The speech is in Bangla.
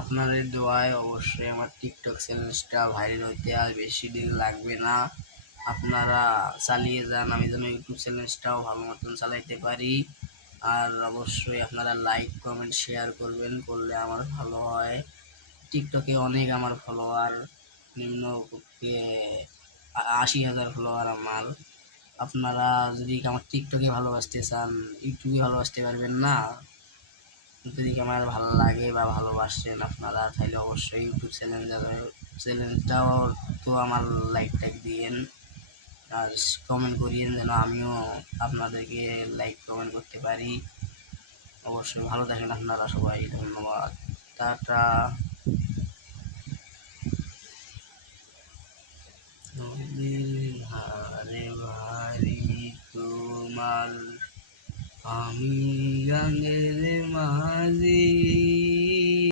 আপনাদের দোয়ায় অবশ্যই আমার টিকটক চ্যানেলটা ভাইরাল হইতে আর বেশি দিন লাগবে না। আপনারা চালিয়ে যান, আমি যেন ইউটিউব চ্যানেলটাও ভালো মতন চালাইতে পারি। আর অবশ্যই আপনারা লাইক কমেন্ট শেয়ার করবেন, করলে আমার ভালো হয়। টিকটকে অনেক আমার ফলোয়ার, নিম্ন 80,000 ফলোয়ার আমার। আপনারা যদি আমার টিকটকে ভালোবাসতে চান, ইউটিউবে ভালোবাসতে পারবেন না। যদি আমার ভালো লাগে বা ভালোবাসেন আপনারা, তাহলে অবশ্যই ইউটিউব চ্যানেলটাও তো আমার লাইক টাইক দিয়েন আর কমেন্ট করিয়েন, যেন আমিও আপনাদেরকে লাইক কমেন্ট করতে পারি। অবশ্যই ভালো থাকেন আপনারা সবাই, ধন্যবাদ, টাটা। নদীর ধারে বাড়ি তোমার, আমি গাঙের মাঝি।